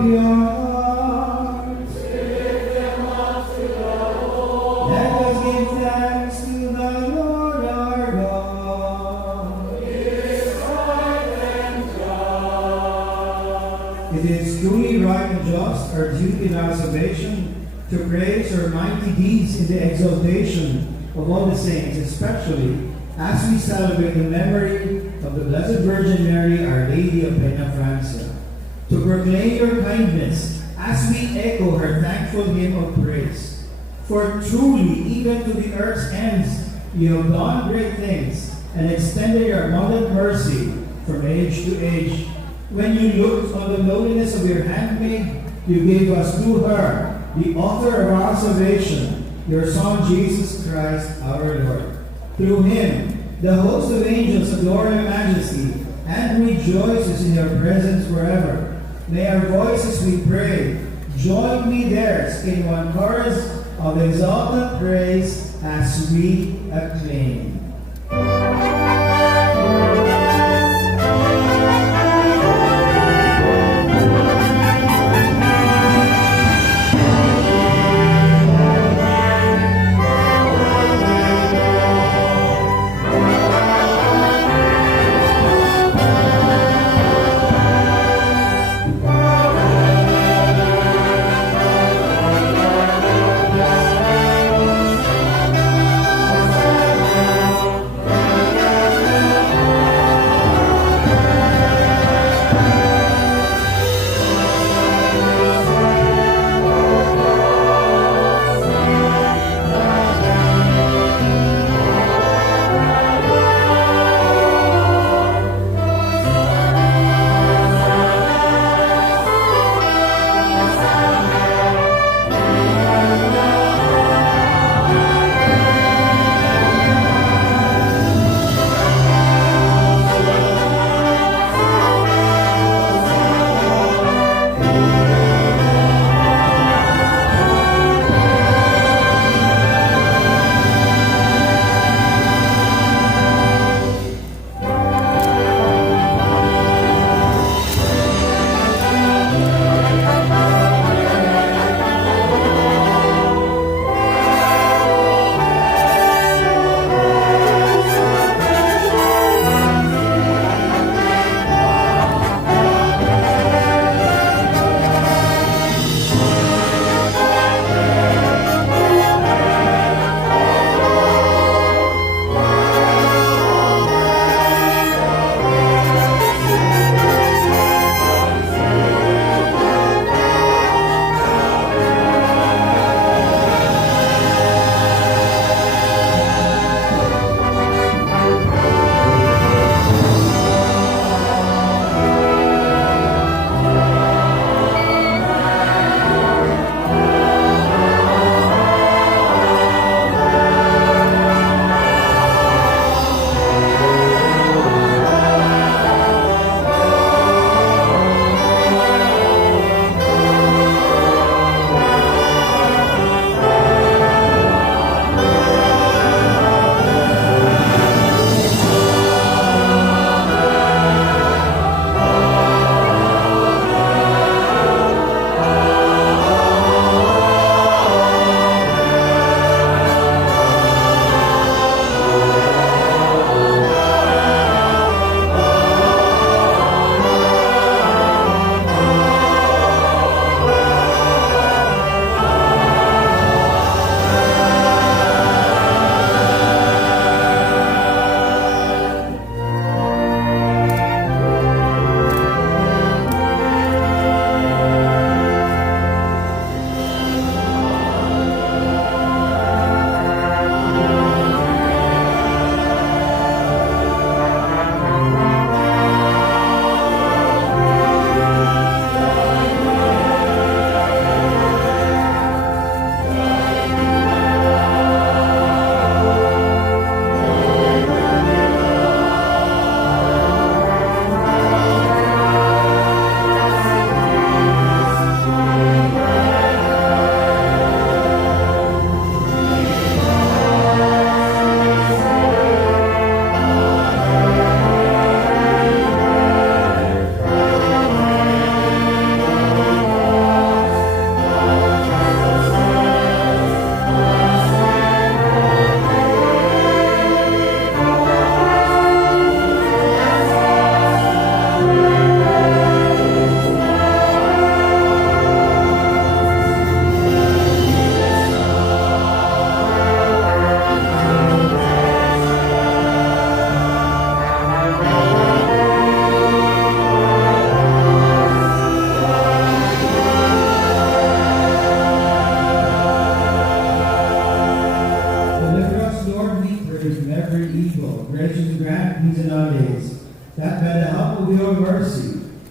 up your hearts. Let us give thanks to the Lord our God. It is truly right and just, our duty in our salvation, to praise her mighty deeds in the exaltation of all the saints, especially as we celebrate the memory of the Blessed Virgin Mary, Our Lady of Peña Francia, to proclaim your kindness as we echo her thankful hymn of praise. For truly, even to the earth's ends, you have done great things and extended your abundant mercy from age to age. When you looked on the lowliness of your handmaid, you gave us through her, the author of our salvation, your Son Jesus Christ our Lord. Through him, the host of angels adore your majesty and rejoices in your presence forever. May our voices, we pray, join with theirs in one chorus of exalted praise as we acclaim.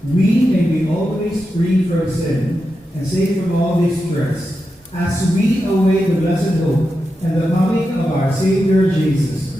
we may be always free from sin and safe from all distress, as we await the blessed hope and the coming of our Savior Jesus Christ.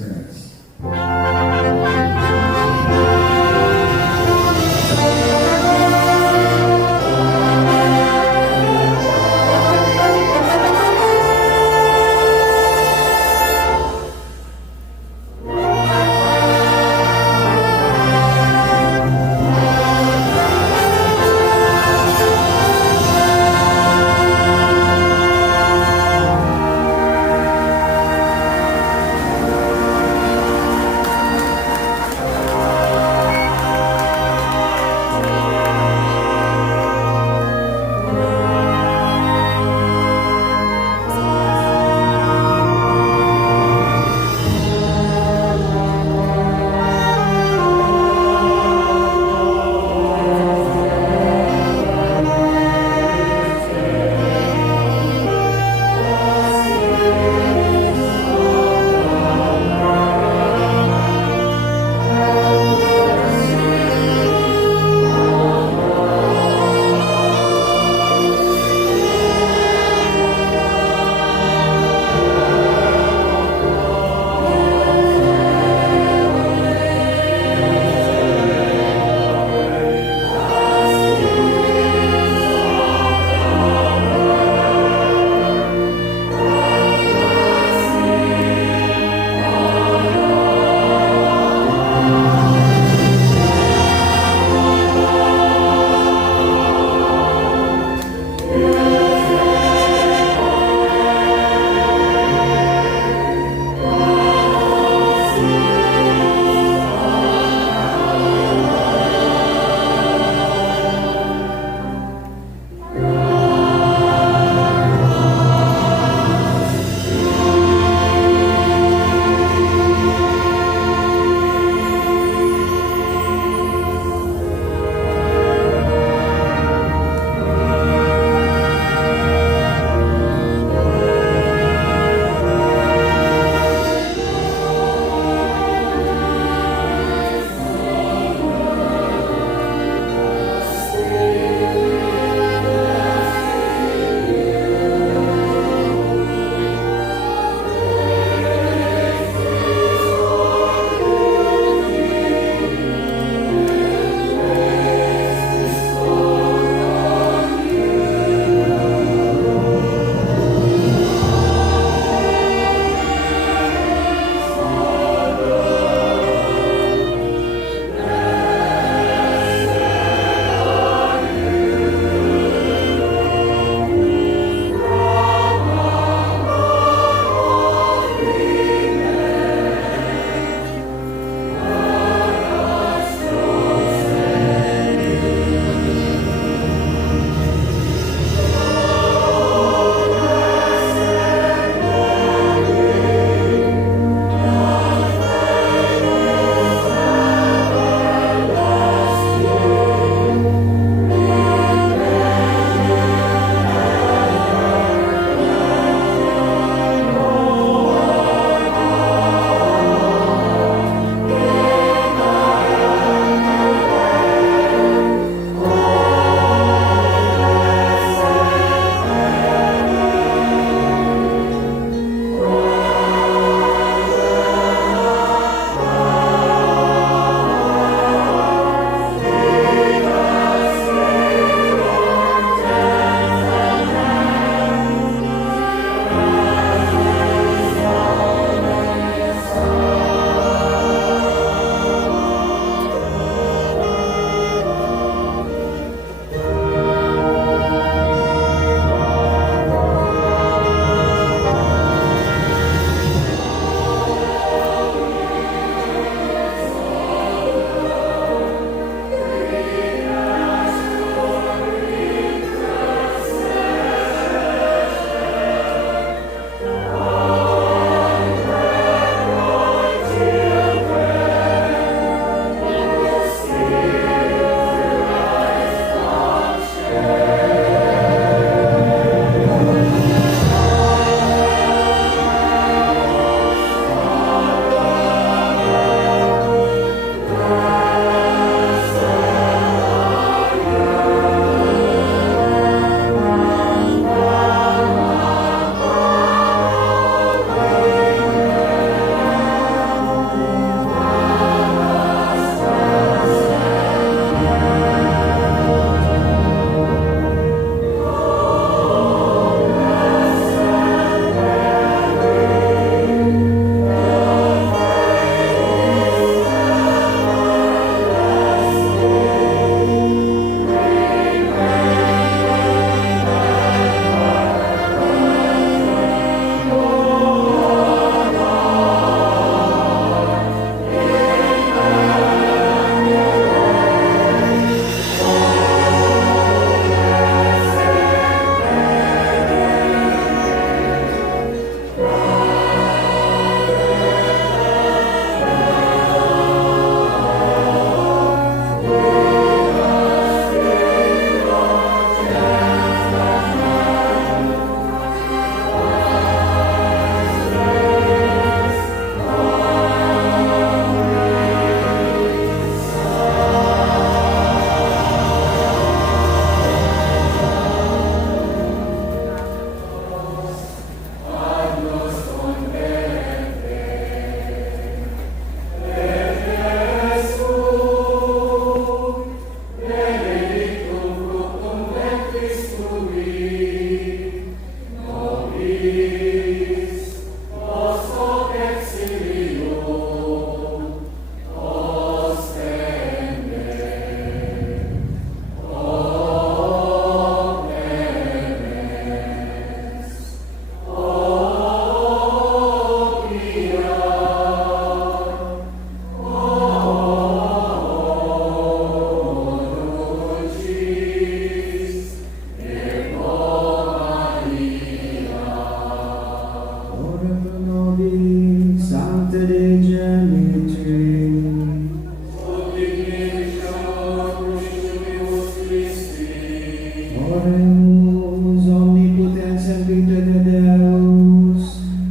Oremus omnipotens and vita de Deus,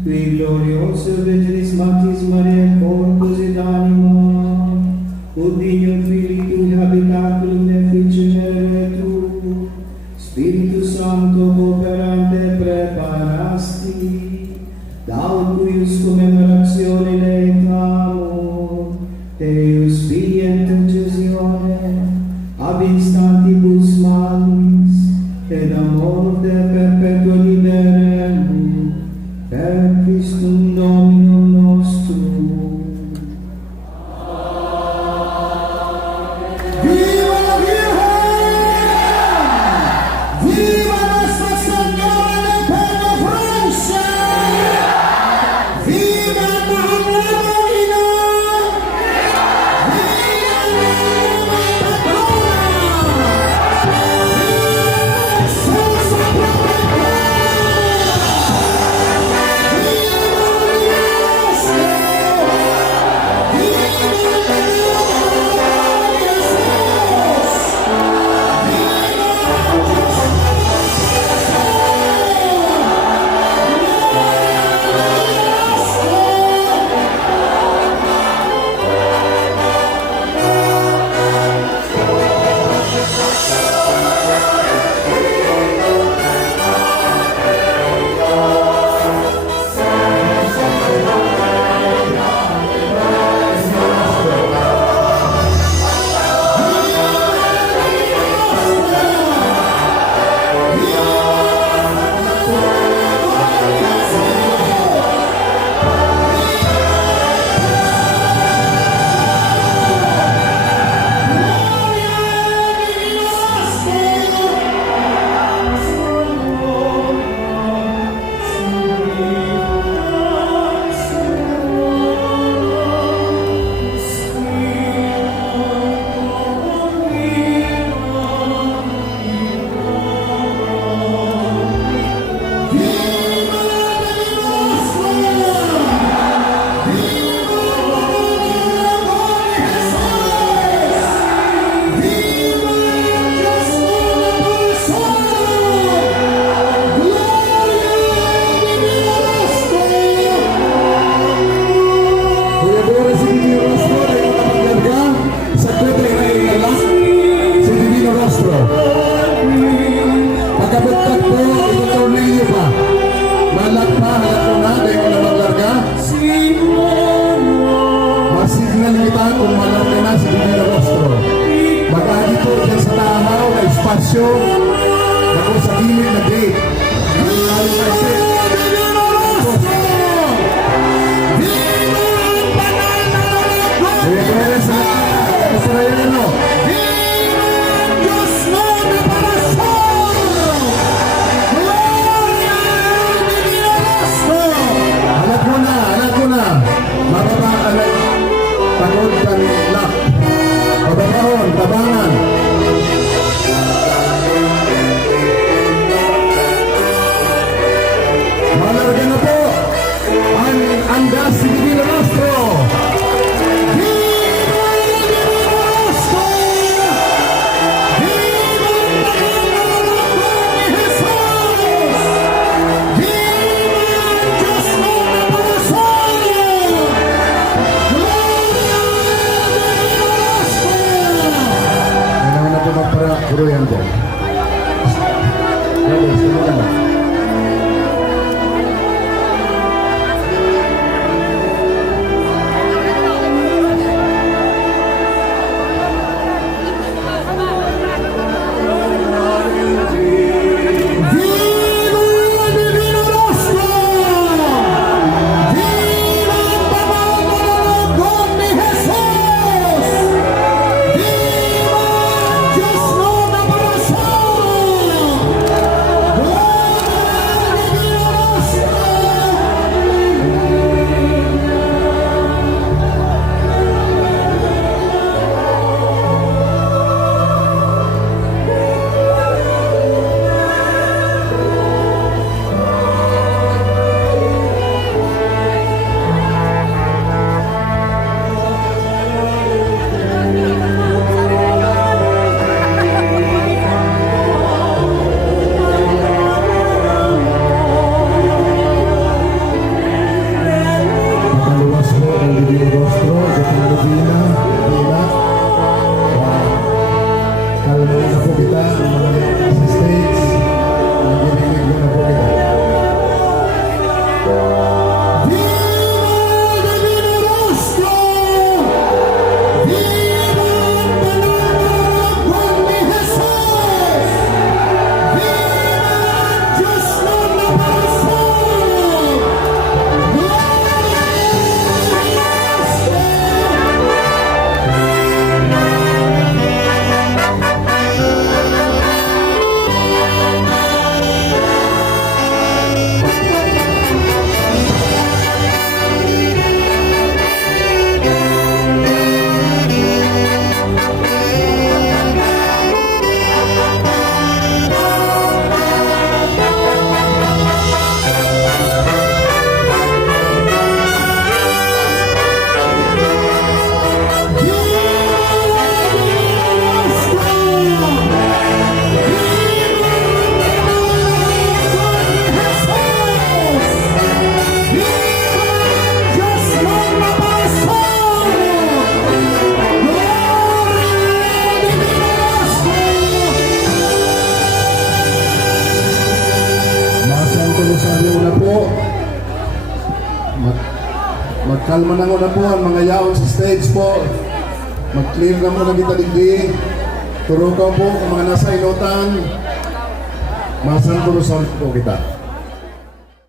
qui glorioso Virginis Matis Maria corpus et anima, ut dignum Filii tui habitaculum efficere tu, Spiritus Sancto cooperante preparasti, daud cuius commemoratione letamur, Deus bient intercessione, ab instantibus malis, et a morte perpetua liberemur, per Christum Dominum nostrum. Viva la Virgen! Viva Nuestra Señora de Pedro Francia! Viva Mahamorina! Espasyo ako sa gilid na gate. Alat ko na. Mababa, alat. Pagod kan lak. Pababaon, tabangan. Malarga na po ang Andas Divino Nostro. Viva Divino Nostro! Viva Jesus! Viva Diyos mo na Panginoon! Gloria Divino Nostro! Ano na po magpara, puro yan po. Grabe, sino ka na? Turusan niyo na po. Magkalma na muna po ang mga yaon sa stage po. Mag-clear na muna kita digdi. Turo ka po kung mga nasa inutan. Masan turusan po kita.